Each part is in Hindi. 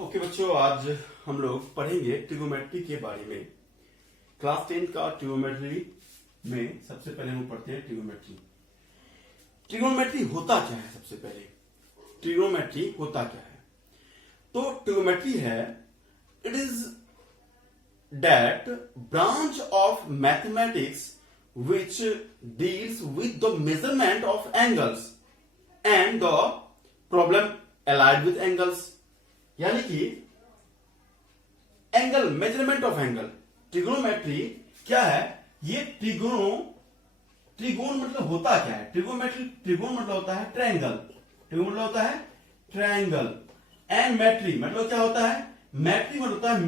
ओके बच्चों, आज हम लोग पढ़ेंगे ट्रिगोमेट्री के बारे में। क्लास 10 का ट्रिगोमेट्री में सबसे पहले हम पढ़ते हैं ट्रिगोमेट्री। ट्रिगोमेट्री होता क्या है? सबसे पहले ट्रिगोमेट्री होता क्या है? तो ट्रिगोमेट्री है, it is that branch of mathematics which deals with the measurement of angles and the problem allied with angles। यानी कि angle, measurement of angle. Trigonometry क्या है? ये त्रिगोण मतलब होता क्या है? त्रिगोण मतलब होता है ट्रायंगल। त्रिगोण मतलब होता है ट्रायंगल। एंड मैट्री मतलब क्या होता है? मैट्री मतलब होता है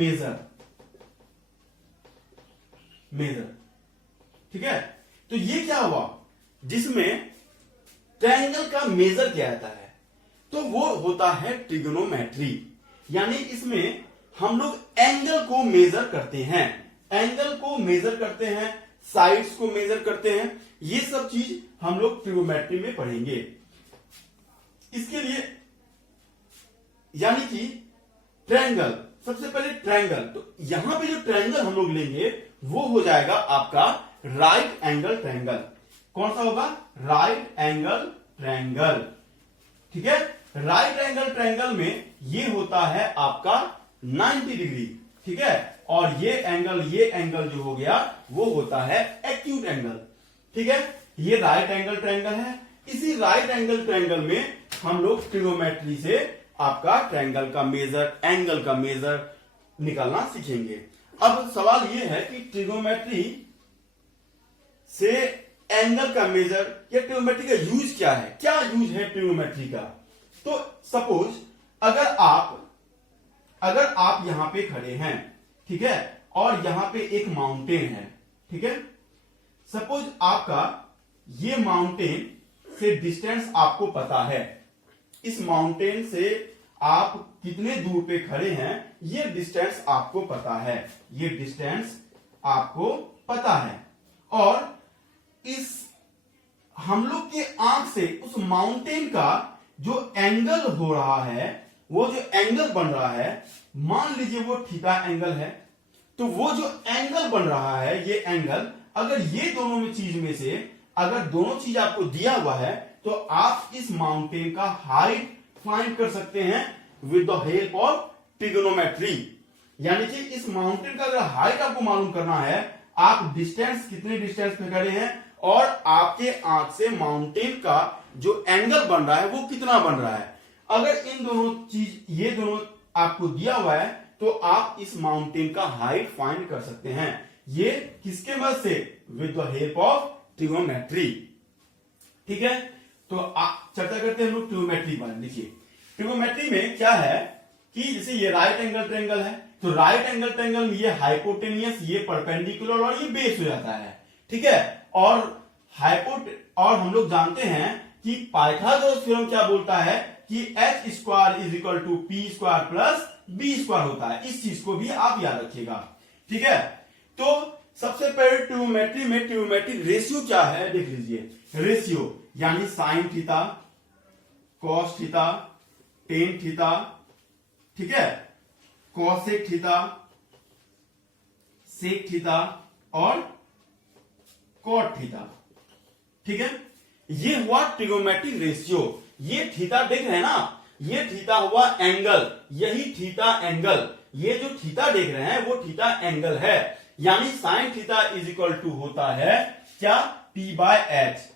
मेजर। ठीक है, तो ये क्या हुआ जिसमें ट्रायंगल का मेजर किया जाता है, तो वो होता है ट्रिगोनोमेट्री। यानी इसमें हम लोग एंगल को मेजर करते हैं, एंगल को मेजर करते हैं, साइड्स को मेजर करते हैं। ये सब चीज हम लोग ट्रिगोनोमेट्री में पढ़ेंगे। इसके लिए यानी कि ट्रायंगल, सबसे पहले ट्रायंगल, तो यहां पे जो ट्रायंगल हम लोग लेंगे वो हो जाएगा आपका राइट एंगल ट्रायंगल। कौन सा होगा? Right angle triangle. ठीक है, राइट एंगल ट्रायंगल में ये होता है आपका 90 डिग्री। ठीक है, और ये एंगल जो हो गया वो होता है एक्यूट एंगल। ठीक है, ये राइट एंगल ट्रायंगल है। इसी राइट एंगल ट्रायंगल में हम लोग ट्रिगोनोमेट्री से आपका ट्रायंगल का मेजर, एंगल का मेजर निकालना सीखेंगे। अब सवाल ये है कि ट्रिगोनोमेट्री से एंगल का मेजर या ट्रिगोनोमेट्री का यूज क्या है? क्या यूज है ट्रिगोनोमेट्री का? तो सपोज अगर आप यहां पे खड़े हैं, ठीक है, और यहां पे एक माउंटेन है। ठीक है, सपोज आपका ये माउंटेन से डिस्टेंस आपको पता है, इस माउंटेन से आप कितने दूर पे खड़े हैं ये डिस्टेंस आपको पता है, ये डिस्टेंस आपको पता है। और इस हम लोग के आंख से उस माउंटेन का जो एंगल हो रहा है, वो जो एंगल बन रहा है, मान लीजिए वो थीटा एंगल है, तो वो जो एंगल बन रहा है, ये एंगल, अगर ये दोनों में चीज में से अगर दोनों चीज आपको दिया हुआ है तो आप इस माउंटेन का हाइट फाइंड कर सकते हैं with the help of trigonometry. यानी कि इस माउंटेन का अगर हाइट आपको मालूम करना है, आप डिस्टेंस, कितने डिस्टेंस पे खड़े हैं और आपके आंख से माउंटेन का जो एंगल बन रहा है वो कितना बन रहा है, अगर इन दोनों चीज, ये दोनों आपको दिया हुआ है तो आप इस माउंटेन का हाइट फाइंड कर सकते हैं। ये किसके मदद से? With the help of trigonometry. ठीक है, तो चर्चा करते हैं हम लोग ट्रिगोनोमेट्री पर। देखिए ट्रिगोनोमेट्री में क्या है कि जैसे ये राइट एंगल ट्रायंगल है, तो राइट एंगल ट्रायंगल में ये हाइपोटेनियस, ये परपेंडिकुलर और ये बेस हो जाता है। ठीक है, और हम लोग जानते हैं कि पाइथागोरस थ्योरम क्या बोलता है कि h square is equal to P square plus B square होता है। इस चीज को भी आप याद रखिएगा। ठीक है, तो सबसे पहले ट्रिगोनोमेट्री में ट्रिगोनोमेट्रिक रेशियो क्या है देख लीजिए। रेशियो यानी sine theta, cos theta, tan theta, ठीक है, कॉसेक थीटा, सेक थीटा और कॉट थीटा। ठीक है, ये हुआ ट्रिगोनोमेट्रिक रेशियो। ये थीटा देख रहे हैं ना, ये थीटा हुआ एंगल, यही थीटा एंगल, ये जो थीटा देख रहे हैं वो थीटा एंगल है। यानी sine theta is equal to होता है क्या? P by H.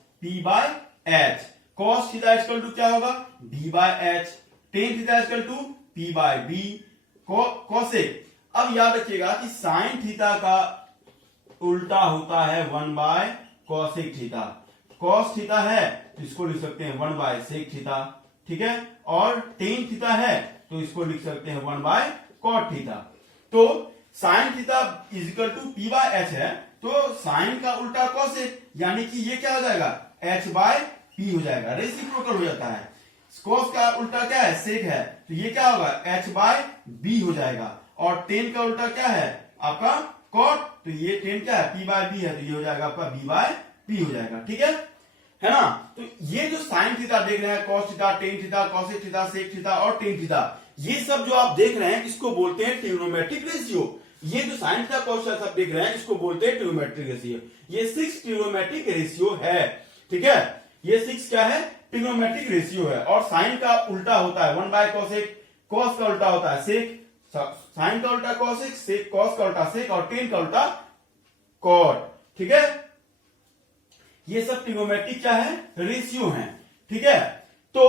Cos theta is equal to क्या होगा? D by H. Tan theta is equal to P by B. Cosec, अब याद रखिएगा कि साइन थीटा का उल्टा होता है 1 bye cosec theta. Cos theta है तो इसको लिख सकते हैं 1 बाय सेक थीटा। ठीक है, और टेन थीटा है तो इसको लिख सकते हैं 1 बाय कॉट थीटा। तो sine theta is equal to P by H है, तो साइन का उल्टा कॉसेक, यानी कि ये क्या हो जाएगा? एच बाय पी हो जाएगा, रेसिप्रोकल हो जाता है। कॉस का उल्टा क्या है? सेक है, तो ये क्या होगा? एच बाय बी हो जाएगा। और टेन का उल्टा क्या है? आपका कॉट, तो ये टेन क्या है? पी बाय बी है, तो ये हो जाएगा आपका बी बाय पी हो जाएगा। ठीक है, है ना। तो ये जो साइन थीटा देख रहे हैं, cos theta, tan theta, cosec theta, sec theta और टेन थीटा, ये सब जो आप देख रहे हैं इसको बोलते हैं ट्रिग्नोमेट्रिक रेशियो। ये जो साइन थीटा कॉस थीटा सब देख रहे हैं इसको बोलते हैं ट्रिग्नोमेट्रिक रेशियो। ये 6 ट्रिग्नोमेट्रिक रेशियो है, ठीक है। ये 6 क्या है, ट्रिग्नोमेट्रिक रेशियो है। और साइन का उल्टा होता है 1/cosec, कॉस का उल्टा होता है सेक, साइन का उल्टा कॉसेक, सेक कॉस का उल्टा सेक और टेन का उल्टा कॉट, ठीक है। ये सब ट्रिग्नोमेट्रिक क्या है, रेशियो है, ठीक है। तो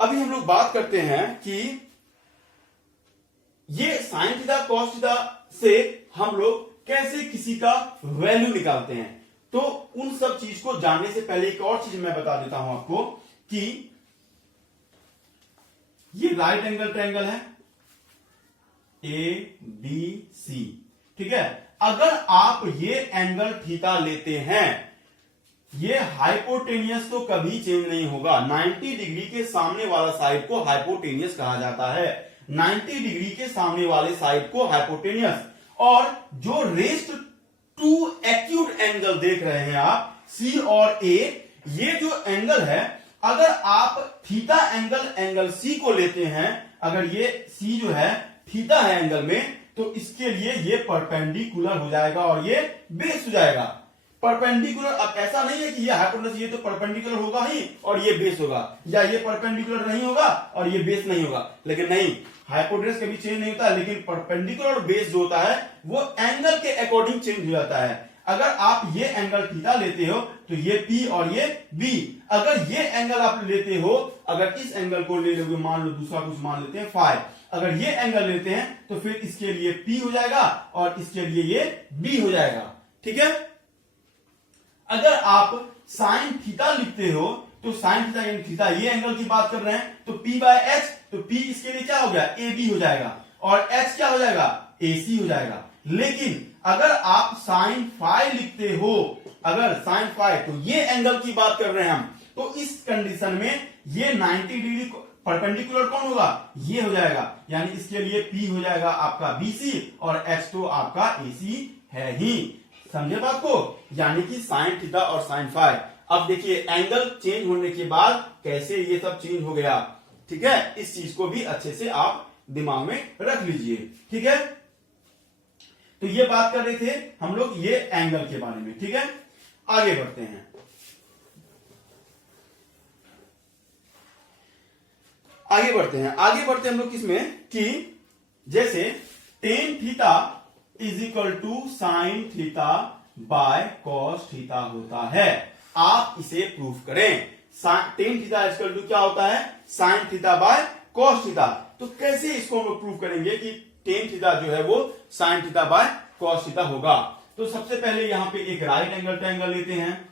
अभी हम लोग बात करते हैं कि ये साइन थीटा कॉस थीटा से हम लोग कैसे किसी का वैल्यू निकालते हैं। तो उन सब चीज को जानने से पहले एक और चीज मैं बता देता हूं आपको कि ये राइट एंगल ट्रायंगल है ABC, ठीक है। अगर आप ये एंगल थीटा लेते हैं, ये हाइपोटेनियस तो कभी चेंज नहीं होगा। 90 डिग्री के सामने वाला साइड को हाइपोटेनियस कहा जाता है, 90 डिग्री के सामने वाले साइड को हाइपोटेनियस। और जो रेस्ट टू एक्यूट एंगल देख रहे हैं आप C और A, ये जो एंगल है, अगर आप थीटा एंगल C को लेते हैं, अगर ये C जो है थीटा है एंगल में, तो इसके लिए ये परपेंडिकुलर हो जाएगा और ये बेस हो जाएगा। परपेंडिकुलर, अब ऐसा नहीं है कि ये हाइपोटेनस, ये तो परपेंडिकुलर होगा ही और ये बेस होगा, या ये परपेंडिकुलर नहीं होगा और ये बेस नहीं होगा। लेकिन नहीं, हाइपोटेनस कभी चेंज नहीं होता, लेकिन परपेंडिकुलर और बेस जो होता है वो एंगल के अकॉर्डिंग चेंज हो जाता है। अगर आप ये एंगल थीटा लेते हो तो ये P और ये B। अगर ये एंगल आप लेते हो, अगर इस एंगल को ले लोगे, मान लो दूसरा कुछ मान लेते हैं फाइ, अगर ये एंगल लेते हैं तो फिर इसके लिए P हो जाएगा और इसके लिए ये B हो जाएगा, ठीक है। अगर आप साइन थीटा लिखते हो तो साइन थीटा यानी थीटा, ये एंगल की बात कर रहे हैं, तो P/H, तो P इसके लिए क्या हो गया, AB हो जाएगा और H क्या हो जाएगा, AC हो जाएगा। लेकिन अगर आप साइन फाइ लिखते हो, अगर साइन फाइ, तो ये एंगल की बात कर रहे हैं हम, तो इस कंडीशन में ये 90 डिग्री परपेंडिकुलर कौन होगा, ये हो जाएगा, यानी इसके लिए P हो जाएगा आपका BC और H तो आपका AC है ही। समझे बात को, यानी कि साइन थीटा और साइन फाइ। अब देखिए एंगल चेंज होने के बाद कैसे ये सब चेंज हो गया, ठीक है। इस चीज को भी अच्छे से आप दिमाग में रख लीजिए, ठीक है। तो ये बात कर रहे थे हम लोग ये एंगल के बारे में, ठीक है। आगे बढ़ते हैं। आगे बढ़ते हैं हम लोग किसमें, कि जैसे tan theta is equal to sine theta by cos theta होता है। आप इसे प्रूफ करें। Tan theta is equal to क्या होता है, sine theta by cos theta. तो कैसे इसको हम लोग प्रूफ करेंगे कि टेन थीटा जो है वो sign theta by cos theta होगा। तो सबसे पहले यहां पे एक राइट एंगल ट्रायंगल लेते हैं,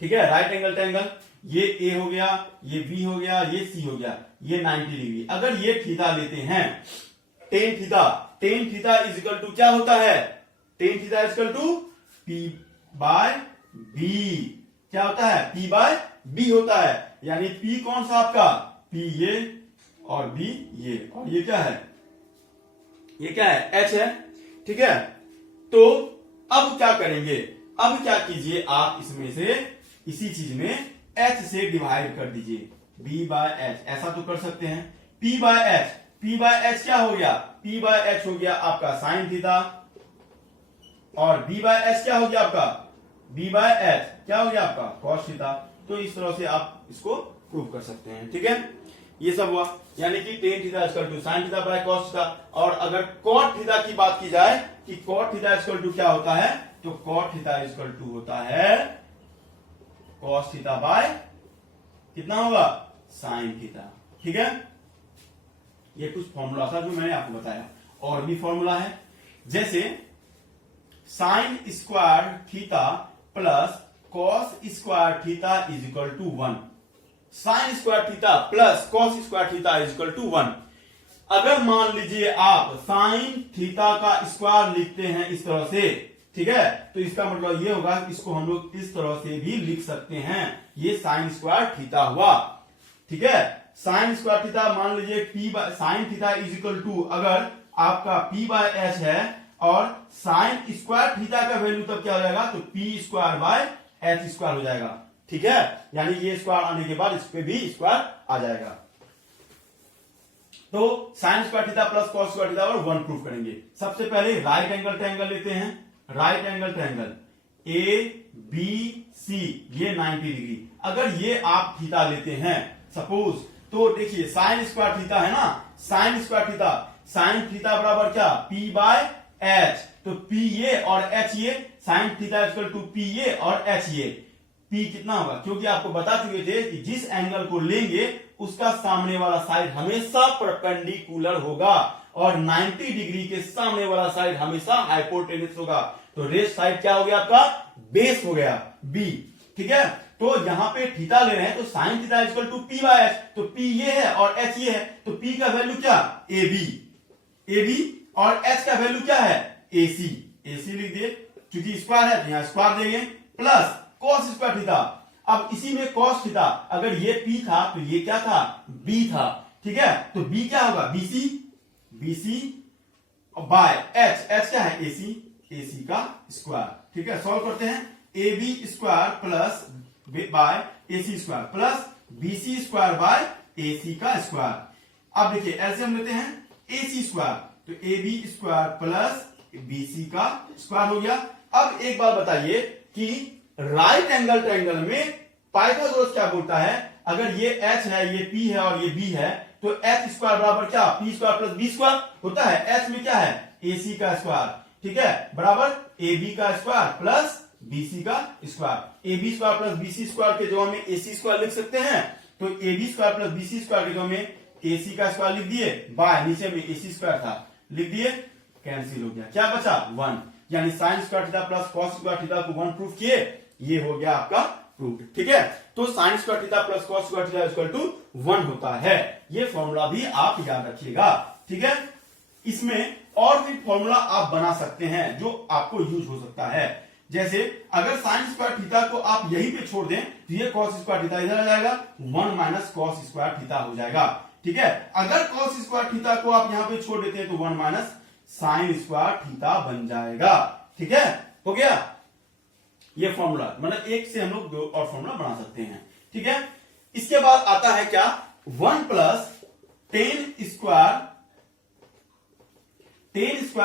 ठीक है। राइट एंगल ट्रायंगल, ये A हो गया, ये B हो गया, ये C हो गया, ये 90 डिग्री। अगर ये थीटा लेते हैं, tan theta is equal to क्या होता है, tan theta is equal to P/B। क्या होता है, P/B होता है, यानी P कौन सा आपका, P ये और B ये, और ये क्या है, ये क्या है, H है, ठीक है। तो अब क्या करेंगे, अब क्या कीजिए आप, इसमें से इसी चीज में H से डिवाइड कर दीजिए, B/H, ऐसा तो कर सकते हैं। P/H क्या हो गया, P/H हो गया आपका साइन थीटा और B/H क्या हो गया आपका, B/H क्या हो गया आपका कॉस थीटा। तो इस तरह से आप इसको प्रूव कर सकते हैं, ठीक है। ये सब हुआ, यानी कि tan theta equal to sine theta by cos theta. और अगर कॉट थीटा की बात की जाए कि कॉट थीटा इक्वल टू क्या होता है, तो कॉट थीटा इक्वल टू होता है कॉस थीटा बाय कितना होगा, साइन थीटा, ठीक है। ये कुछ फॉर्मूला था जो मैंने आपको बताया। और भी फॉर्मूला है, जैसे sine square theta plus cos square theta is equal to 1। Sine square theta plus cos square theta is equal to 1। अगर मान लीजिए आप साइन थीटा का स्क्वायर लिखते हैं इस तरह से, ठीक है, तो इसका मतलब ये होगा, इसको हम लोग इस तरह से भी लिख सकते हैं, ये साइन स्क्वायर थीटा हुआ, ठीक है। साइन स्क्वायर थीटा मान लीजिए P sine theta is equal to, अगर आपका P/H है और साइन स्क्वायर थीटा का वैल्यू तब क्या हो जाएगा, तो P² बाय एच स्क्वायर हो जाएगा। ठीक है, यानी ये स्क्वायर आने के बाद इस पे भी स्क्वायर आ जाएगा। तो sine square theta plus cos square theta और 1 प्रूफ करेंगे। सबसे पहले राइट एंगल ट्रायंगल लेते हैं। Right angle triangle A B C, ये 90 डिग्री। अगर ये आप थीटा लेते हैं सपोज, तो देखिए साइन स्क्वायर थीटा है ना, sine square theta, sine theta बराबर क्या, पी बाय एच। तो पी ये और एच ये, sine theta equal to P ये और एच ये। पी कितना होगा, क्योंकि आपको बता चुके थे कि जिस एंगल को लेंगे उसका सामने वाला साइड हमेशा परपेंडिकुलर होगा और 90 डिग्री के सामने वाला साइड हमेशा हाइपोटेन्यूस होगा। तो रेस्ट साइड क्या हो गया आपका, बेस हो गया बी। ठीक है, तो यहां पे थीटा ले रहे हैं, तो sine theta equal to P by H. तो पी ये है और एच ये है, तो पी का वैल्यू क्या, ए बी, और एच का वैल्यू क्या है, ए सी लिख दिए, क्योंकि स्क्वायर है तो यहां स्क्वायर देंगे, प्लस कॉस स्क्वायर थीटा। अब इसी में कॉस थीटा, अगर ये पी था तो ये क्या था, बी था। ठीक है, तो बी क्या होगा, बीसी बाय एच क्या है, एसी का स्क्वायर। ठीक है, सॉल्व करते हैं, A B square plus by AC square plus BC square by AC का स्क्वायर। अब देखिए एलसीएम लेते हैं, एसी स्क्वायर, तो A B square plus BC का स्क्वायर हो गया। अब एक बात बताइए कि राइट एंगल ट्रायंगल में पाइथागोरस क्या बोलता है, अगर ये एच है, ये पी है और ये बी है, तो एच स्क्वायर बराबर क्या, P square plus B square होता है। एच में क्या है, एसी का स्क्वायर। ठीक है, बराबर ए बी का स्क्वायर प्लस बीसी का square. A B square plus BC square के जगह में एसी स्क्वायर लिख सकते हैं, तो A B square plus BC square के जगह में एसी का स्क्वायर लिख दिए, बाय नीचे में एसी स्क्वायर था, लिख दिए, कैंसिल हो गया, क्या बचा 1। यानी sign square theta plus cos square theta को 1 प्रूफ किए, ये हो गया आपका प्रूफ। ठीक है, तो sine square theta plus cos square theta equal to 1 होता है। ये फॉर्मूला भी आप याद रखिएगा। ठीक है, इसमें और भी फॉर्मूला आप बना सकते हैं जो आपको यूज हो सकता है। जैसे अगर साइन स्क्वायर थीटा को आप यहीं पे छोड़ दें तो ये कॉस स्क्वायर थीटा इधर आ जाएगा, 1 माइनस कॉस स्क्वायर थीटा हो जाएगा। ठीक है, अगर कॉस स्क्वायर थीटा को आप यहां पे छोड़ देते हैं तो 1 माइनस साइन स्क्वायर थीटा बन जाएगा। ठीक है, हो गया ये फॉर्मूला, मतलब एक से हम लोग 2 और फॉर्मूला बना सकते हैं। ठीक है, इसके बाद आता है क्या, 1 प्लस टेन स्क्वायर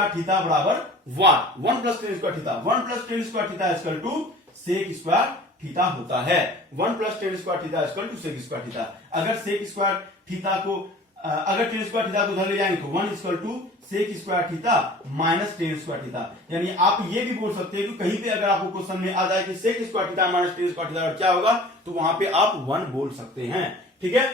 थीटा बराबर 1 plus tan square theta, 1 plus tan square theta equal to sec square theta होता है। 1 plus tan square theta equal to sec square theta. अगर सेक स्क्वायर थीटा को अगर टेन स्क्वायर थीटा को उधर ले जाएंगे तो 1 equal to sec square theta minus tan square theta. यानी आप ये भी बोल सकते हैं कि कहीं पे अगर आपको क्वेश्चन में आ जाए कि sec square theta minus tan square theta क्या होगा, तो वहां पे आप 1 बोल सकते हैं। ठीक है,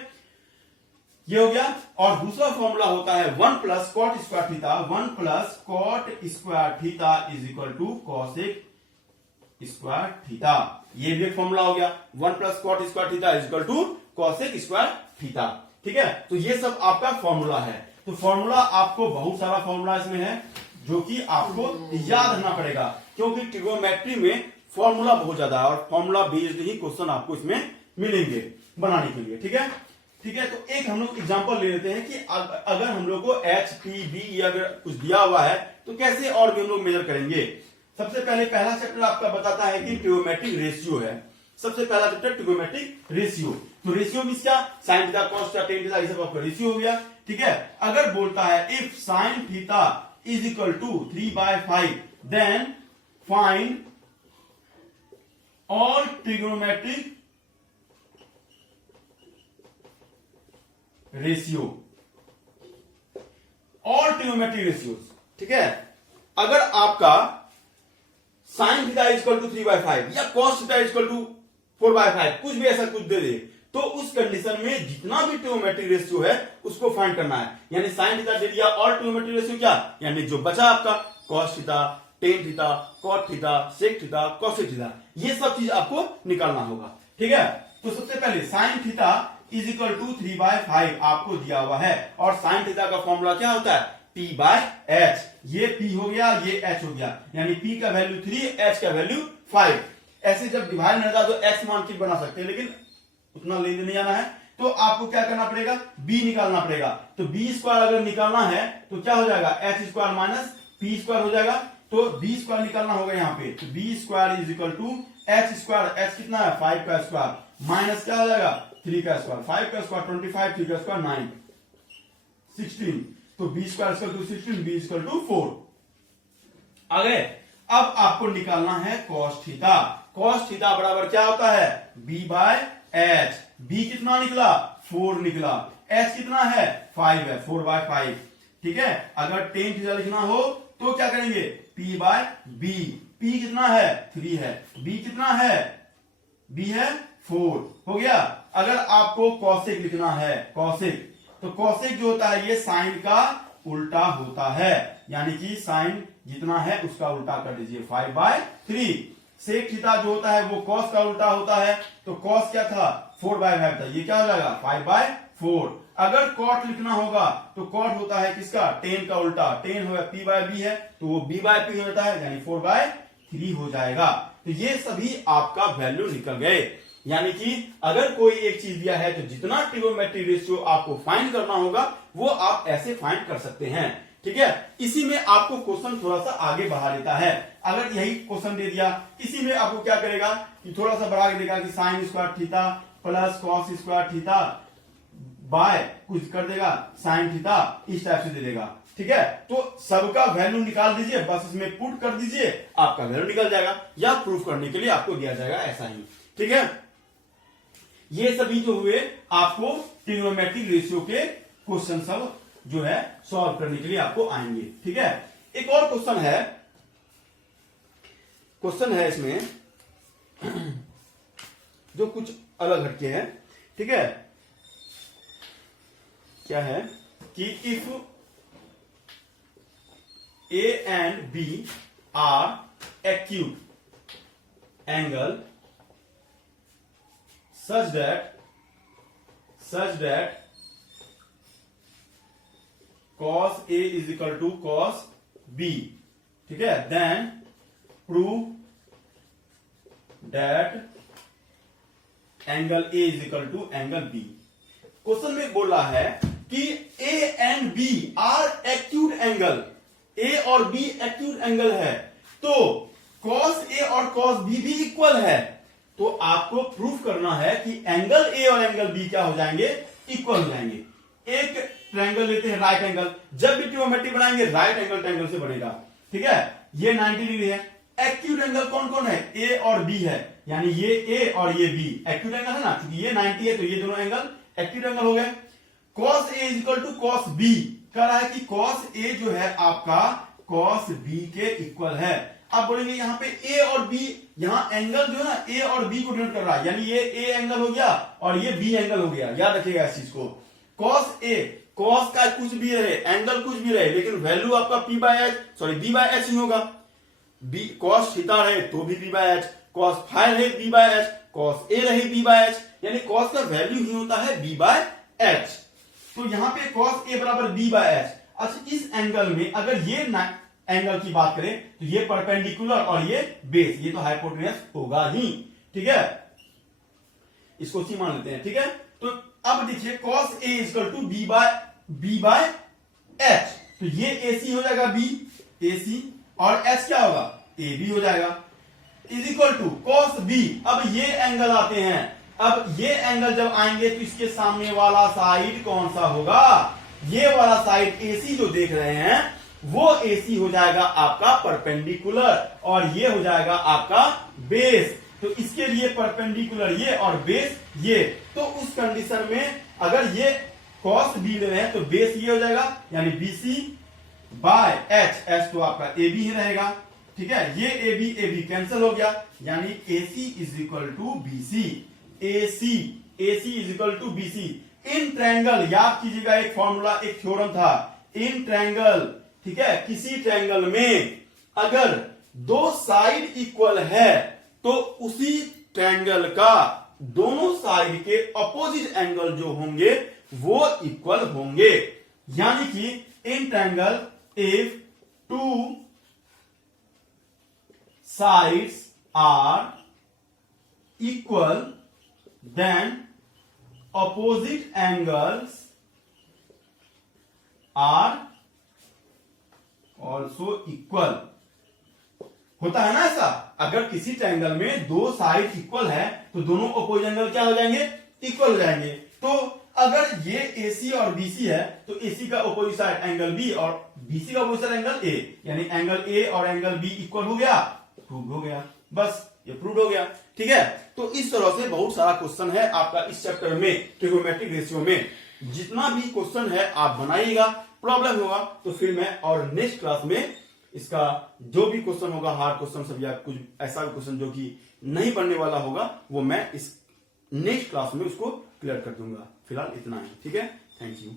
ये हो गया। और दूसरा फॉर्मूला होता है 1 plus cot square theta, 1 plus cot square theta is equal to cosec square theta. ये भी एक फॉर्मूला हो गया, 1 plus cot square theta is equal to cosec square theta. ठीक है, तो ये सब आपका फॉर्मूला है। तो फॉर्मूला आपको बहुत सारा फॉर्मूला इसमें है जो कि आपको याद रखना पड़ेगा, क्योंकि ट्रिगोनोमेट्री में फॉर्मूला बहुत ज्यादा है और फॉर्मूला बेस्ड ही क्वेश्चन आपको इसमें मिलेंगे बनाने के लिए। ठीक है, तो एक हम लोग एग्जांपल ले लेते हैं कि अगर हम लोग को एच पी बी अगर कुछ दिया हुआ है तो कैसे और भी हम लोग मेजर करेंगे। सबसे पहले पहला चैप्टर आपका बताता है कि ट्रिगोनोमेट्रिक रेशियो है। सबसे पहला चैप्टर ट्रिगोनोमेट्रिक रेशियो। तो रेशियो मींस क्या, sine theta cos theta tan theta ये सब आपका रेशियो हो गया। ठीक है, अगर बोलता है if sine theta is equal to 3/5 then find all trigonometric ratio, all trigonometric ratios. ठीक है, अगर आपका sine theta is equal to 3/5 या cos theta is equal to 4/5 कुछ भी ऐसा कुछ दे दे, तो उस कंडीशन में जितना भी ट्रिगोनोमेट्रिक रेशियो है उसको फाइंड करना है। यानी साइन थीटा दे दिया और ट्रिगोनोमेट्रिक रेशियो क्या, यानी जो बचा आपका cos theta, tan theta, cot theta, sec theta, cosec theta, ये सब चीज आपको निकालना होगा। ठीक है, तो सबसे पहले sine theta is equal to 3/5 आपको दिया हुआ है और साइन थीटा का फॉर्मूला क्या होता है, P बाय एच। ये P हो गया, ये H हो गया, यानी P का वैल्यू 3, H का वैल्यू 5। ऐसे जब डिवाइड नहीं तो X मान के बना सकते हैं, लेकिन उतना लेने नहीं आना है तो आपको क्या करना पड़ेगा, B निकालना पड़ेगा। तो B स्क्वायर अगर निकालना है तो क्या हो जाएगा, H square minus P square हो जाएगा। तो B स्क्वायर निकालना होगा यहाँ पे, तो B square is equal to H square, H कितना है 5 का स्क्वायर माइनस क्या हो जाएगा 3 का स्क्वायर, 5 का स्क्वायर 25, 3 का स्क्वायर 9, 16, तो b square equal to 16, b equal to 4। आगे अब आपको निकालना है cos थीटा। cos थीटा बराबर क्या होता है b बाय एच। b कितना निकला 4 निकला, h कितना है 5 है, 4 बाय 5। ठीक है, अगर टेन थीटा लिखना हो तो क्या करेंगे p बाय b। p कितना है 3 है, b कितना है b है 4 हो गया। अगर आपको कॉसेक लिखना है कॉसेक, तो कॉसेक जो होता है ये साइन का उल्टा होता है, यानी कि साइन जितना है उसका उल्टा कर दीजिए 5 बाय 3। सेक थीटा जो होता है वो कॉस का उल्टा होता है, तो कॉस क्या था 4 बाय 5 था, ये क्या हो जाएगा 5 बाय 4। अगर कॉट लिखना होगा तो कॉट होता है किसका टेन का उल्टा, टेन होगा p बाय b है तो वो b बाय p होता है, यानी 4 बाय 3 हो जाएगा। तो ये सभी आपका वैल्यू निकल गए। यानी कि अगर कोई एक चीज दिया है तो जितना ट्रिगोनोमेट्रिक रेशियो आपको फाइंड करना होगा वो आप ऐसे फाइंड कर सकते हैं। ठीक है, इसी में आपको क्वेश्चन थोड़ा सा आगे बढ़ा देता है। अगर यही क्वेश्चन दे दिया, इसी में आपको क्या करेगा कि थोड़ा सा बढ़ा के देगा कि sign square theta plus cos square theta by कुछ कर देगा साइन थीटा, इस टाइप से दे देगा। ठीक है, तो सबका वैल्यू निकाल दीजिए, बस इसमें पुट कर दीजिए, आपका वैल्यू निकल जाएगा, या प्रूफ करने के लिए आपको दिया जाएगा ऐसा ही। ठीक है, ये सभी जो हुए आपको ट्रिगोनोमेट्रिक रेशियो के क्वेश्चन सब जो है सॉल्व करने के लिए आपको आएंगे। ठीक है, एक और क्वेश्चन है इसमें जो कुछ अलग हटके है। ठीक है, क्या है कि if A and B are acute angle such that cos A is equal to cos B, ठीक है, then prove that angle A is equal to angle B। Question में बोला है कि A and B are acute angle, A और B एक्यूट एंगल है, तो cos A और cos B भी इक्वल है, तो आपको प्रूफ करना है कि एंगल A और एंगल B क्या हो जाएंगे इक्वल हो जाएंगे। एक ट्रायंगल लेते हैं राइट एंगल, जब भी ट्रिगोनोमेट्री बनाएंगे राइट एंगल ट्रायंगल से बनेगा। ठीक है, ये 90 डिग्री है। एक्यूट एंगल कौन कौन है A और B है, यानी ये A और ये B एक्यूट एंगल है ना, क्योंकि ये 90 है तो ये दोनों एंगल एक्यूट एंगल हो गए। cos A is equal to cos B कह रहा है कि cos A जो है आपका cos B के इक्वल है। अब बोलेंगे यहाँ पे A और B, यहाँ एंगल जो है ना A और B को डिनोट कर रहा है, यानी ये A एंगल हो गया और ये B एंगल हो गया। याद रखिएगा इस चीज को, cos A cos का कुछ भी रहे एंगल कुछ भी रहे, लेकिन वैल्यू आपका B बाय एच ही होगा। B cos थीटा रहे तो भी B by H, cos phi रहे B by H, cos A रहे B बाय एच, यानी cos का वैल्यू ही होता है B बाय एच। तो यहां पे cos A बराबर B बाय एच। अच्छा, इस एंगल में अगर ये एंगल की बात करें तो ये परपेंडिकुलर और ये बेस, ये तो हाइपोटेन्यूस होगा ही। ठीक है, इसको सी मान लेते हैं। ठीक है, तो अब देखिए cos A equal to B by H, तो ये AC हो जाएगा B AC और H क्या होगा AB हो जाएगा, is equal to cos B। अब ये एंगल आते हैं, अब ये एंगल जब आएंगे तो इसके सामने वाला साइड कौन सा होगा, ये वाला साइड AC जो देख रहे हैं वो AC हो जाएगा आपका परपेंडिकुलर और ये हो जाएगा आपका बेस। तो इसके लिए परपेंडिकुलर ये और बेस ये, तो उस कंडीशन में अगर ये cos B ले रहे हैं तो बेस ये हो जाएगा, यानी BC बाय H तो आपका AB ही रहेगा। ठीक है, ये AB कैंसिल हो गया, यानी AC is equal to BC, AC is equal to BC। इन ट्रायंगल याद कीजिएगा, एक फॉर्मूला एक थ्योरम था, इन ट्रायंगल, ठीक है, किसी ट्रायंगल में अगर दो साइड इक्वल है तो उसी ट्रायंगल का दोनों साइड के अपोजिट एंगल जो होंगे वो इक्वल होंगे। यानी कि in triangle if two sides are equal then opposite angles are also equal। होता है ना ऐसा। अगर किसी ट्रायंगल में दो साइड इक्वल है तो दोनों अपोजिट एंगल क्या हो जाएंगे, इक्वल हो जाएंगे। तो अगर ये AC और BC है तो AC का अपोजिट साइड एंगल B और BC का अपोजिट साइड एंगल A, यानी एंगल A और एंगल B इक्वल हो गया, प्रूव हो गया, बस ये प्रूव हो गया। ठीक है, तो इस तरह से बहुत सारा क्वेश्चन है आपका इस चैप्टर में ट्रिगोनोमेट्रिक रेशियो में। जितना भी क्वेश्चन है आप बनाइएगा, प्रॉब्लम होगा तो फिर मैं और नेक्स्ट क्लास में इसका जो भी क्वेश्चन होगा, हार्ड क्वेश्चन सब या कुछ ऐसा क्वेश्चन जो कि नहीं पढ़ने वाला होगा, वो मैं इस नेक्स्ट क्लास में उसको क्लियर कर दूंगा। फिलहाल इतना ही, ठीक है, थैंक यू।